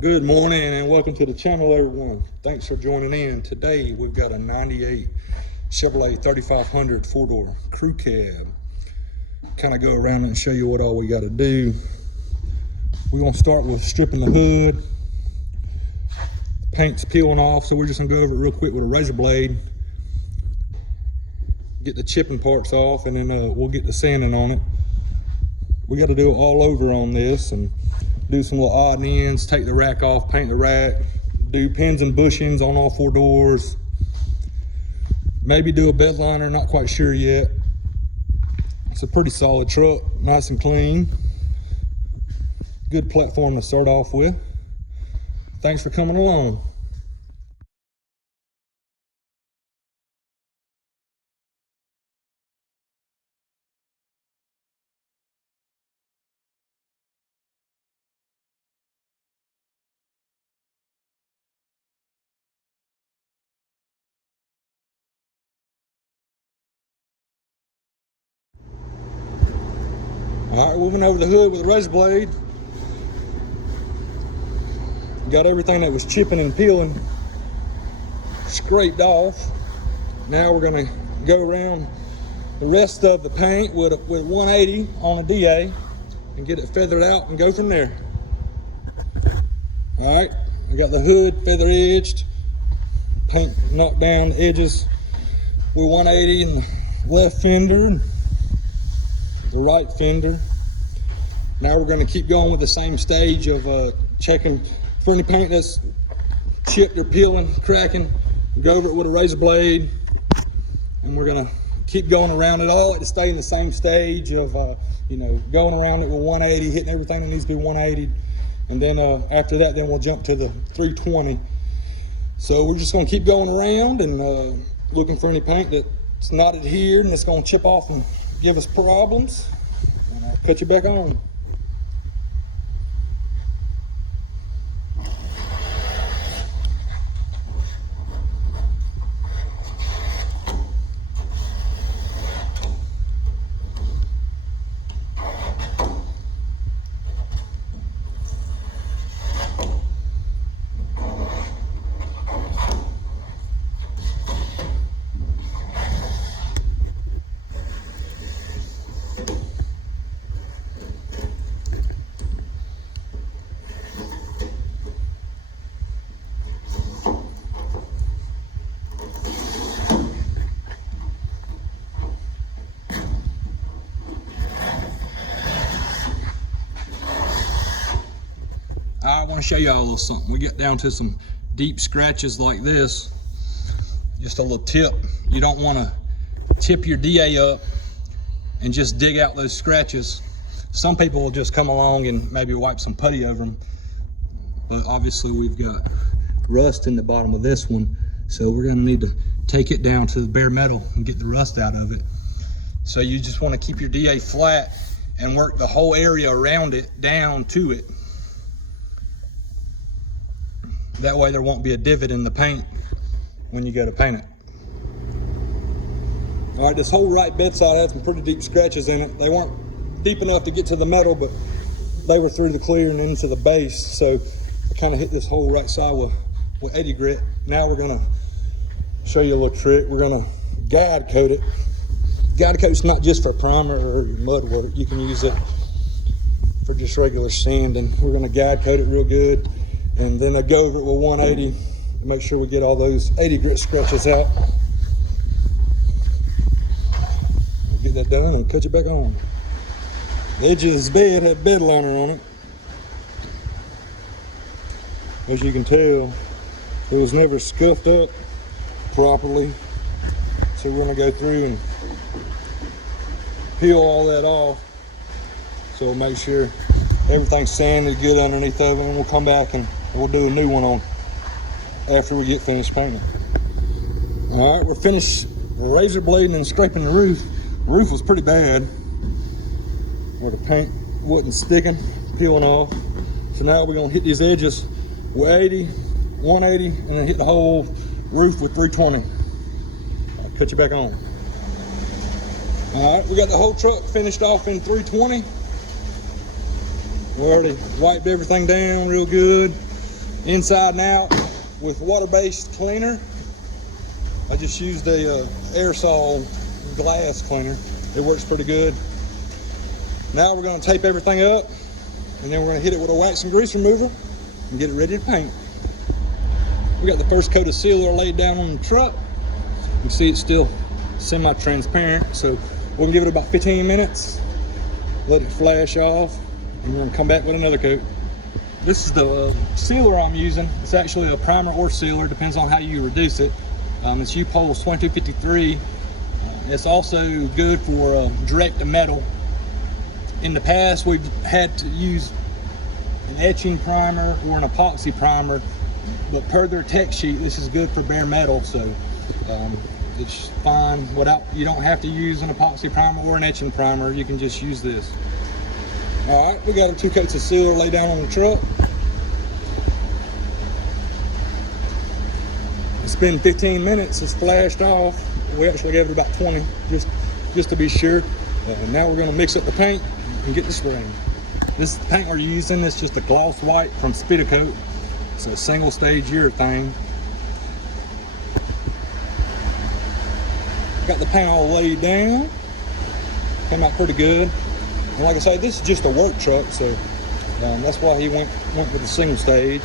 Good morning and welcome to the channel, everyone. Thanks for joining in. Today we've got a 98 Chevrolet 3500 four-door crew cab. Kind of go around and show you what all we got to do. We're going to start with stripping the hood. The paint's peeling off, so we're just going to go over it real quick with a razor blade. Get the chipping parts off, and then we'll get the sanding on it. We got to do it all over on this and do some little odd ends, take the rack off, paint the rack, do pins and bushings on all four doors. Maybe do a bed liner, not quite sure yet. It's a pretty solid truck, nice and clean. Good platform to start off with. Thanks for coming along. All right, moving over the hood with a razor blade. Got everything that was chipping and peeling scraped off. Now we're gonna go around the rest of the paint with 180 on a DA and get it feathered out and go from there. All right, I got the hood feather edged, paint knocked down the edges with 180 in the left fender, the right fender. Now we're going to keep going with the same stage of checking for any paint that's chipped or peeling, cracking. Go over it with a razor blade, and we're going to keep going around it all to stay in the same stage of going around it with 180, hitting everything that needs to be 180, and then after that, then we'll jump to the 320. So we're just going to keep going around and looking for any paint that's not adhered and it's going to chip off and give us problems. And I'll cut you back on. I want to show y'all a little something. We get down to some deep scratches like this. Just a little tip. You don't want to tip your DA up and just dig out those scratches. Some people will just come along and maybe wipe some putty over them. But obviously we've got rust in the bottom of this one. So we're going to need to take it down to the bare metal and get the rust out of it. So you just want to keep your DA flat and work the whole area around it down to it. That way there won't be a divot in the paint when you go to paint it. All right, this whole right bedside had some pretty deep scratches in it. They weren't deep enough to get to the metal, but they were through the clear and into the base. So I kind of hit this whole right side with 80 grit. Now we're gonna show you a little trick. We're gonna guide coat it. Guide coat's not just for primer or mud work. You can use it for just regular sanding. We're gonna guide coat it real good. And then I go over it with 180 to make sure we get all those 80 grit scratches out. I'll get that done and cut you back on. The edge of this bed had bed liner on it. As you can tell, it was never scuffed up properly. So we're gonna go through and peel all that off. So we'll make sure everything's sanded good underneath of it, and we'll come back and we'll do a new one on after we get finished painting. All right, we're finished razor blading and scraping the roof. The roof was pretty bad where the paint wasn't sticking, peeling off. So now we're gonna hit these edges with 80, 180, and then hit the whole roof with 320. I'll cut you back on. All right, we got the whole truck finished off in 320. We already wiped everything down real good. inside and out with water-based cleaner. I just used a aerosol glass cleaner. It works pretty good. Now we're going to tape everything up, and then we're going to hit it with a wax and grease remover and get it ready to paint. We got the first coat of sealer laid down on the truck. You can see it's still semi-transparent, so we're going to give it about 15 minutes, let it flash off, and we're going to come back with another coat. This is the sealer I'm using. It's actually a primer or sealer, depends on how you reduce it. It's U-Pulse 2253. It's also good for direct to metal. In the past, we've had to use an etching primer or an epoxy primer, but per their tech sheet, this is good for bare metal, so it's fine. You don't have to use an epoxy primer or an etching primer. You can just use this. All right, we got our 2 coats of sealer laid down on the truck. It's been 15 minutes. It's flashed off. We actually gave it about 20, just to be sure. Now we're going to mix up the paint and get the spraying. This paint we're using is just a gloss white from Spitacoat. It's a single stage urethane. Got the paint all laid down. Came out pretty good. And like I say, this is just a work truck, so that's why he went with the single stage.